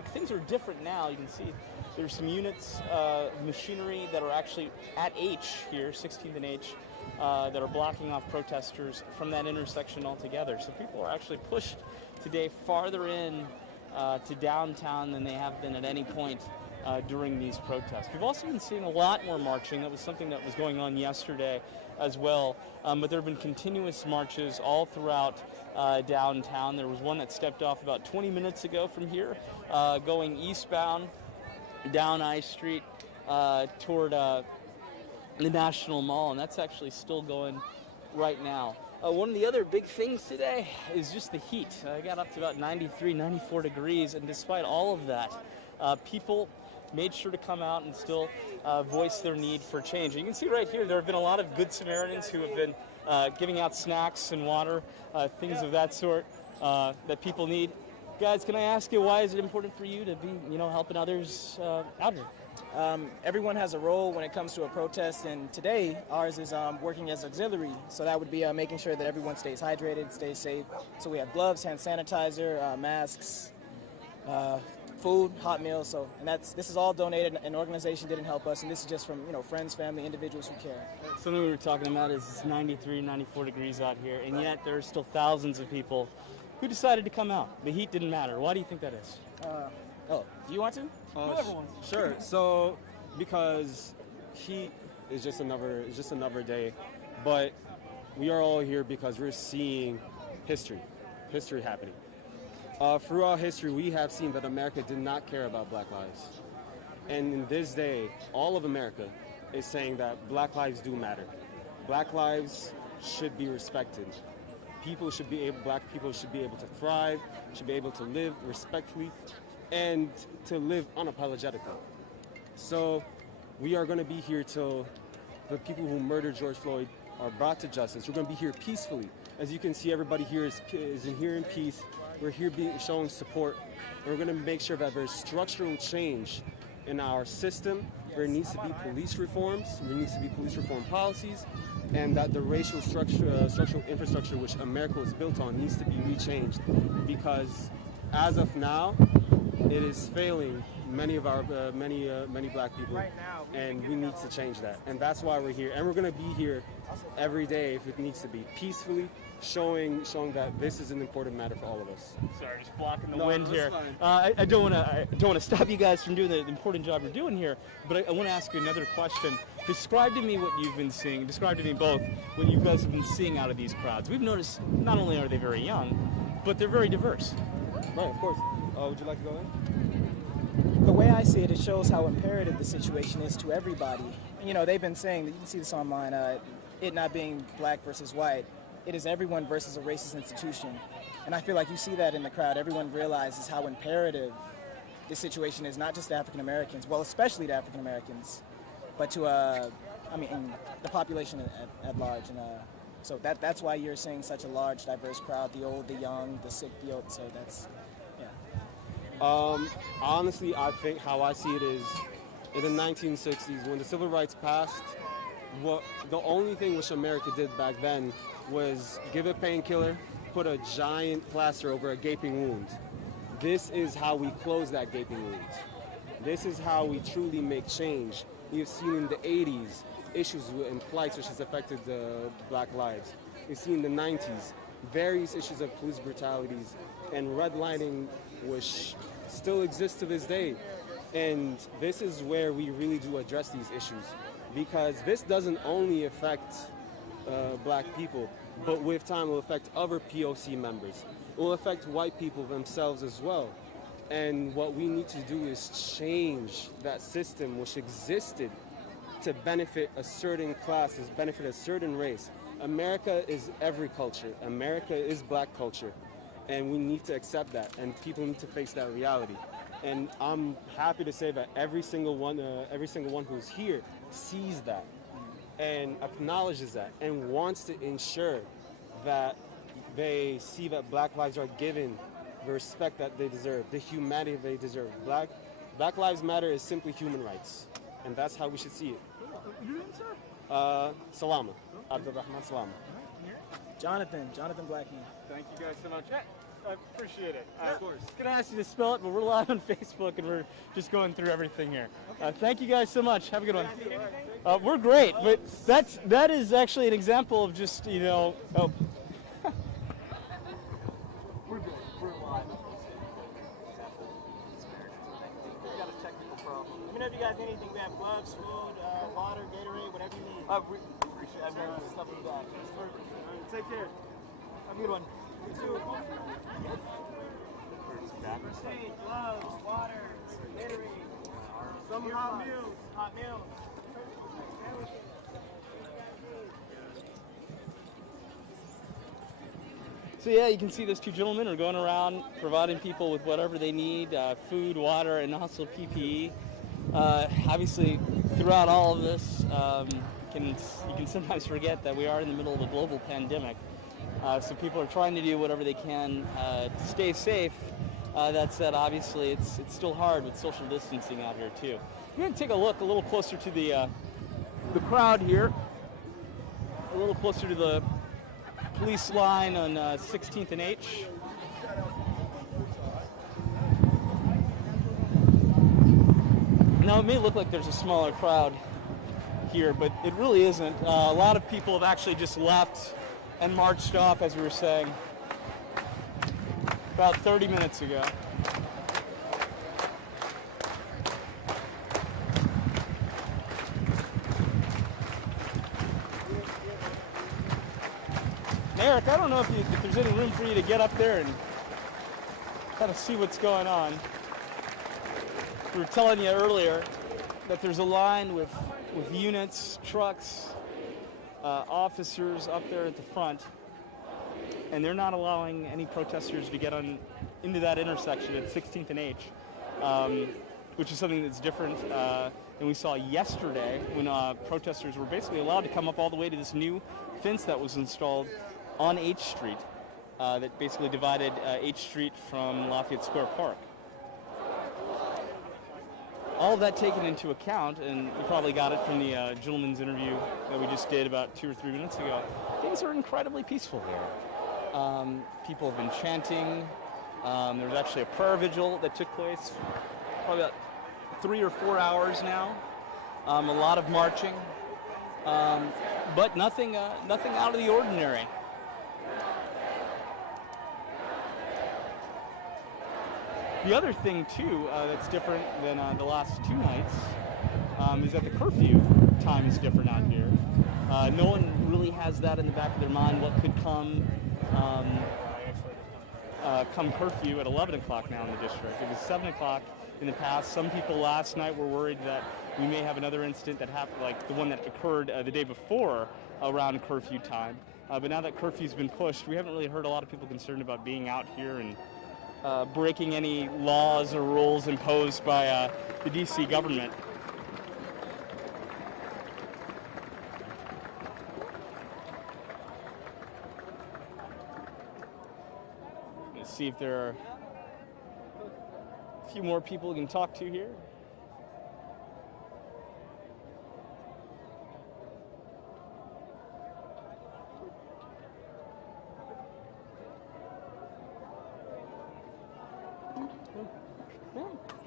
park. Things are different now. You can see there's some units of machinery that are actually at H here, 16th and H, that are blocking off protesters from that intersection altogether. So people are actually pushed today farther in to downtown than they have been at any point during these protests. We've also been seeing a lot more marching. That was something that was going on yesterday as well. But there have been continuous marches all throughout downtown. There was one that stepped off about 20 minutes ago from here, going eastbound down I Street toward the National Mall, and that's actually still going right now. One of the other big things today is just the heat. I got up to about 93, 94 degrees, and despite all of that, people made sure to come out and still voice their need for change. And you can see right here, there have been a lot of good Samaritans who have been giving out snacks and water, things of that sort that people need. Guys, can I ask you, why is it important for you to be, helping others out here? Everyone has a role when it comes to a protest, and today ours is working as auxiliary. So that would be making sure that everyone stays hydrated, stays safe. So we have gloves, hand sanitizer, masks, food, hot meals. This is all donated. An organization didn't help us, and this is just from friends, family, individuals who care. Something we were talking about is it's 93, 94 degrees out here, and yet there are still thousands of people who decided to come out. The heat didn't matter. Why do you think that is? Do you want to? Sure. So, because heat is just another day, but we are all here because we're seeing history happening. Throughout history, we have seen that America did not care about Black lives, and in this day, all of America is saying that Black lives do matter. Black lives should be respected. Black people should be able to thrive, should be able to live respectfully, and to live unapologetically. So we are going to be here till the people who murdered George Floyd are brought to justice. We're going to be here peacefully. As you can see, everybody here is here in peace. We're here showing support. And we're going to make sure that there's structural change in our system. There needs to be police reforms. There needs to be police reform policies. And that the racial structural infrastructure which America was built on needs to be rechanged. Because as of now, it is failing many of our many Black people, and we need to change that. And that's why we're here. And we're going to be here every day if it needs to be, peacefully, showing that this is an important matter for all of us. Sorry, just blocking the wind here. I don't want to stop you guys from doing the important job you're doing here, but I want to ask you another question. Describe to me what you've been seeing. Describe to me both what you guys have been seeing out of these crowds. We've noticed not only are they very young, but they're very diverse. Right, of course. Would you like to go in? The way I see it, it shows how imperative the situation is to everybody. They've been saying that, you can see this online, it not being black versus white, it is everyone versus a racist institution. And I feel like you see that in the crowd. Everyone realizes how imperative this situation is, not just to African Americans, well, especially to African Americans, but to the population at large. And so that's why you're seeing such a large, diverse crowd, the old, the young, the sick, the old. So that's, honestly, I think how I see it is, in the 1960s, when the Civil Rights passed, the only thing which America did back then was give a painkiller, put a giant plaster over a gaping wound. This is how we close that gaping wound. This is how we truly make change. We've seen in the 80s issues and plights which has affected Black lives. We've seen in the 90s various issues of police brutalities and redlining which still exist to this day. And this is where we really do address these issues, because this doesn't only affect Black people, but with time will affect other POC members. It will affect white people themselves as well. And what we need to do is change that system which existed to benefit a certain class, to benefit a certain race. America is every culture. America is Black culture. And we need to accept that, and people need to face that reality. And I'm happy to say that every single one who's here sees that and acknowledges that and wants to ensure that they see that Black lives are given the respect that they deserve, the humanity they deserve. Black Lives Matter is simply human rights, and that's how we should see it. Your name, sir? Salama. Abdurrahman Salama. Jonathan Blackman. Thank you guys so much. I appreciate it. Of course. I was going to ask you to spell it, but we're live on Facebook and we're just going through everything here. Thank you guys so much. Have a good one. We're great, but that is actually an example of just, you know, we're good. We're live. We got a technical problem. Let me know if you guys need anything. We have gloves, food, water, Gatorade, whatever you need. We appreciate everyone's stuff in the back. Take care. Have a good one. You too. First aid, gloves, water, Gatorade. Some hot meals. Hot meals. So yeah, you can see those two gentlemen are going around providing people with whatever they need, food, water, and also PPE. Obviously, throughout all of this, you can sometimes forget that we are in the middle of a global pandemic. So people are trying to do whatever they can to stay safe. That said, obviously, it's still hard with social distancing out here too. We're going to take a look a little closer to the crowd here, a little closer to the police line on 16th and H. Now, it may look like there's a smaller crowd here, but it really isn't. A lot of people have actually just left and marched off, as we were saying, about 30 minutes ago. Eric, I don't know if there's any room for you to get up there and kind of see what's going on. We were telling you earlier that there's a line with units, trucks, officers up there at the front, and they're not allowing any protesters to get on into that intersection at 16th and H, which is something that's different than we saw yesterday when protesters were basically allowed to come up all the way to this new fence that was installed on H Street that basically divided H Street from Lafayette Square Park. All of that taken into account, and you probably got it from the gentleman's interview that we just did about 2 or 3 minutes ago, things are incredibly peaceful here. People have been chanting. There was actually a prayer vigil that took place probably about 3 or 4 hours now. A lot of marching, but nothing out of the ordinary. The other thing, too, that's different than the last 2 nights is that the curfew time is different out here. No one really has that in the back of their mind, what could come curfew at 11 o'clock now in the district. It was 7 o'clock in the past. Some people last night were worried that we may have another incident that happened, like the one that occurred the day before around curfew time. But now that curfew's been pushed, we haven't really heard a lot of people concerned about being out here and breaking any laws or rules imposed by the D.C. government. Let's see if there are a few more people we can talk to here.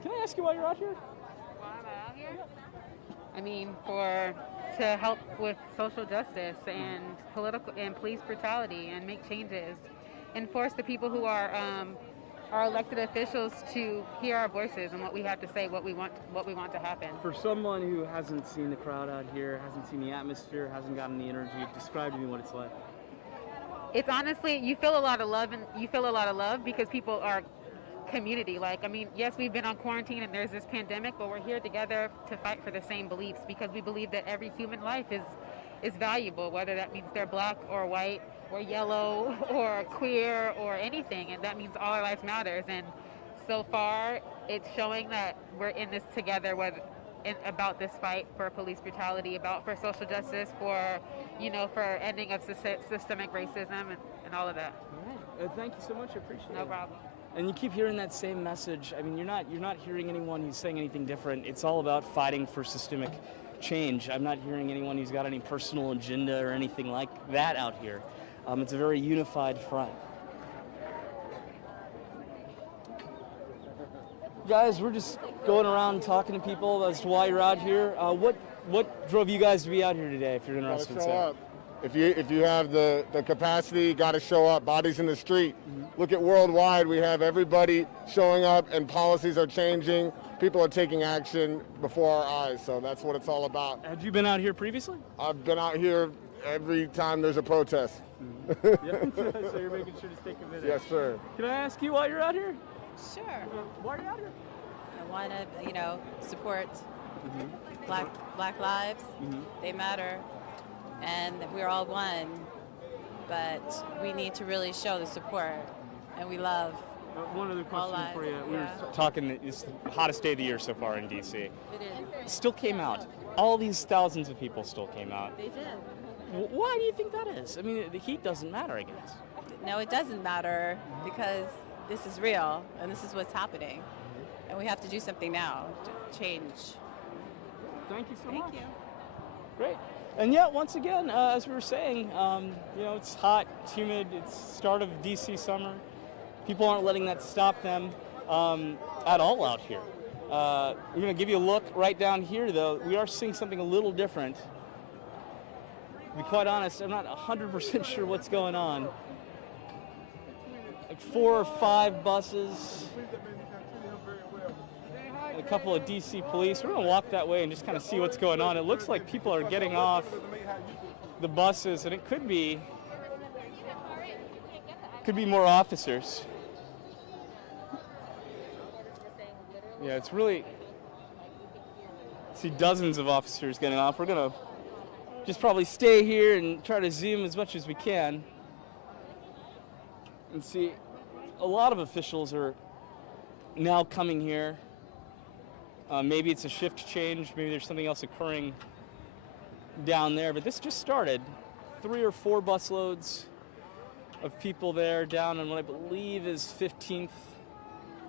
Can I ask you why you're out here? Why am I out here? I mean, to help with social justice and political and police brutality and make changes and force the people who are our elected officials to hear our voices and what we have to say, what we want to happen. For someone who hasn't seen the crowd out here, hasn't seen the atmosphere, hasn't gotten the energy, describe to me what it's like. It's honestly, you feel a lot of love because people are community. Like, I mean, yes, we've been on quarantine and there's this pandemic, but we're here together to fight for the same beliefs because we believe that every human life is valuable, whether that means they're black or white or yellow or queer or anything, and that means all our lives matters. And so far, it's showing that we're in this together about this fight for police brutality, for social justice, for ending of systemic racism and all of that. All right. Thank you so much. I appreciate it. No problem. And you keep hearing that same message. I mean, you're not hearing anyone who's saying anything different. It's all about fighting for systemic change. I'm not hearing anyone who's got any personal agenda or anything like that out here. It's a very unified front. guys, we're just going around talking to people as to why you're out here. What drove you guys to be out here today, if you're interested in Show saying? up. If you have the capacity, got to show up. Bodies in the street. Look at worldwide. We have everybody showing up, and policies are changing. People are taking action before our eyes. So that's what it's all about. Had you been out here previously? I've been out here every time there's a protest. Yeah, so you're making sure to stay committed. Yes, sir. Can I ask you why you're out here? Sure. Why are you out here? I want to, support Black lives. They matter, and we're all one. But we need to really show the support, and we love. One other all question lives. for you. We Yeah. were talking, it's the hottest day of the year so far in D.C. It is. Still came out. All these thousands of people still came out. They did. Why do you think that is? I mean, the heat doesn't matter, I guess. No, it doesn't matter because this is real, and this is what's happening, and we have to do something now to change. Thank you so Thank much. you. Great. And yet, once again, as we were saying, it's hot, it's humid, it's start of DC summer. People aren't letting that stop them at all out here. We're going to give you a look right down here, though. We are seeing something a little different. To be quite honest, I'm not 100% sure what's going on. Like 4 or 5 buses, a couple of DC police. We're going to walk that way and just kind of see what's going on. It looks like people are getting off the buses, and it could be more officers. Yeah, it's really, see dozens of officers getting off. We're going to just probably stay here and try to zoom as much as we can. And see, a lot of officials are now coming here. Maybe it's a shift change, maybe there's something else occurring down there, but this just started. 3 or 4 busloads of people there down on what I believe is 15th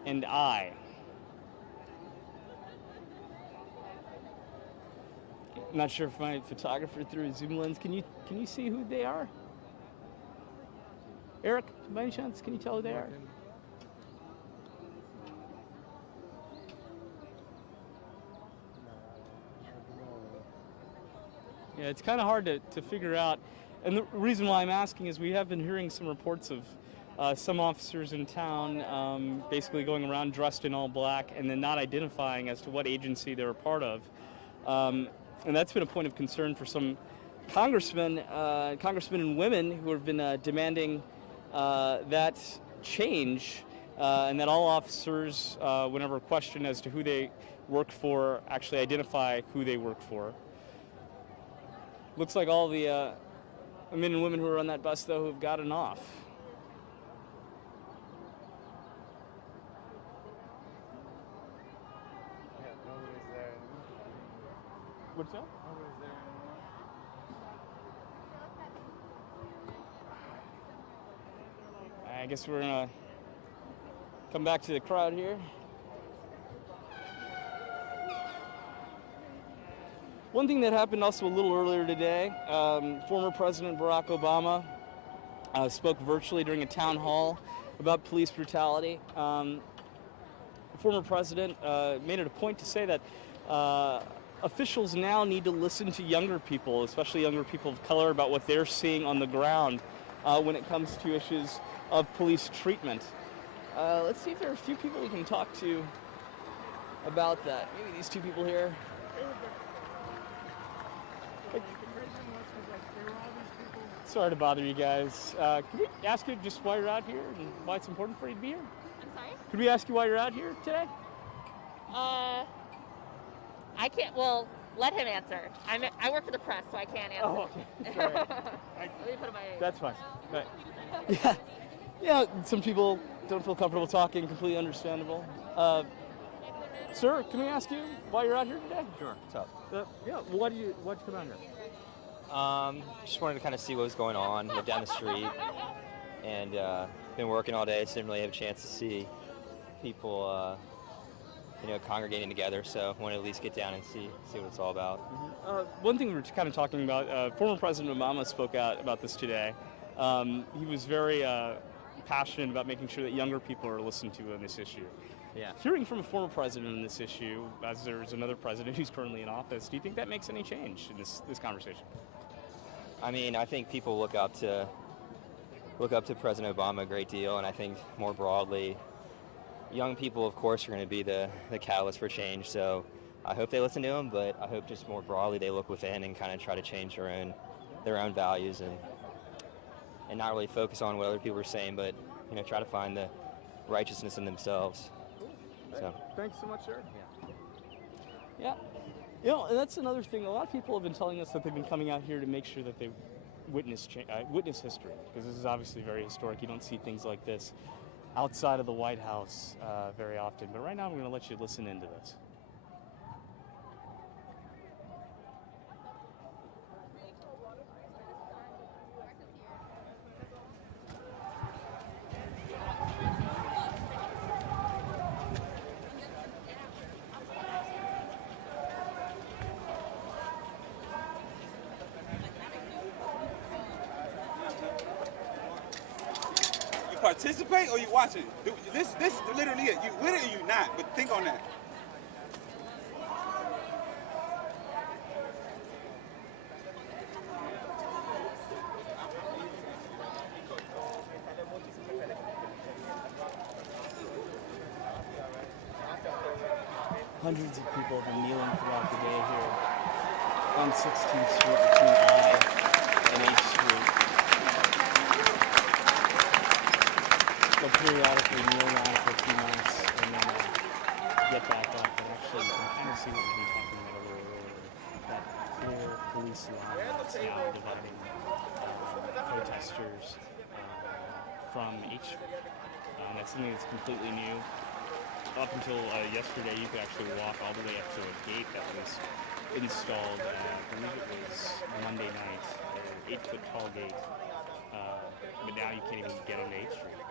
and I. I'm not sure if my photographer through a zoom lens, can you see who they are? Eric, by any chance, can you tell who they are? Yeah, it's kind of hard to figure out. And the reason why I'm asking is we have been hearing some reports of some officers in town basically going around dressed in all black and then not identifying as to what agency they're a part of. And that's been a point of concern for some congressmen and women who have been demanding that change and that all officers, whenever questioned as to who they work for, actually identify who they work for. Looks like all the men and women who are on that bus, though, have gotten off. Yeah, nobody's there. What's that? Nobody's there anymore. I guess we're gonna come back to the crowd here. One thing that happened also a little earlier today, former President Barack Obama spoke virtually during a town hall about police brutality. The former president made it a point to say that officials now need to listen to younger people, especially younger people of color, about what they're seeing on the ground when it comes to issues of police treatment. Let's see if there are a few people we can talk to about that. Maybe these 2 people here. Sorry to bother you guys. Can we ask you just why you're out here and why it's important for you to be here? I'm sorry? Could we ask you why you're out here today? I can't, well, let him answer. I work for the press, so I can't answer. Oh, okay. Sorry. Let me put my... That's fine. Right. Yeah. Yeah, some people don't feel comfortable talking, completely understandable. Sir, can we ask you why you're out here today? Sure, what's up? Yeah, why'd you come out here? Just wanted to kind of see what was going on, live down the street, and been working all day, so didn't really have a chance to see people, congregating together. So wanted to at least get down and see what it's all about. One thing we were kind of talking about, former President Obama spoke out about this today. He was very passionate about making sure that younger people are listened to on this issue. Yeah. Hearing from a former president on this issue, as there's another president who's currently in office, do you think that makes any change in this conversation? I mean, I think people look up to President Obama a great deal, and I think more broadly, young people, of course, are going to be the catalyst for change. So I hope they listen to him, but I hope just more broadly they look within and kind of try to change their own values and not really focus on what other people are saying, but try to find the righteousness in themselves. So Thanks so much, sir. Yeah. And that's another thing. A lot of people have been telling us that they've been coming out here to make sure that they witness history, because this is obviously very historic. You don't see things like this outside of the White House very often. But right now, I'm going to let you listen into this. Participate or you watching? This is literally it. You with it or you not? But think on that. Hundreds of people have been kneeling throughout the day here on 16th Street between I and H Street. They'll periodically kneel around for a few minutes and then get back up. And actually, you can kind of see what we've been talking about a little earlier. That clear police line that's now dividing protesters from H Street. That's something that's completely new. Up until yesterday, you could actually walk all the way up to a gate that was installed, I believe it was Monday night, an 8-foot tall gate. But now you can't even get on 8th Street.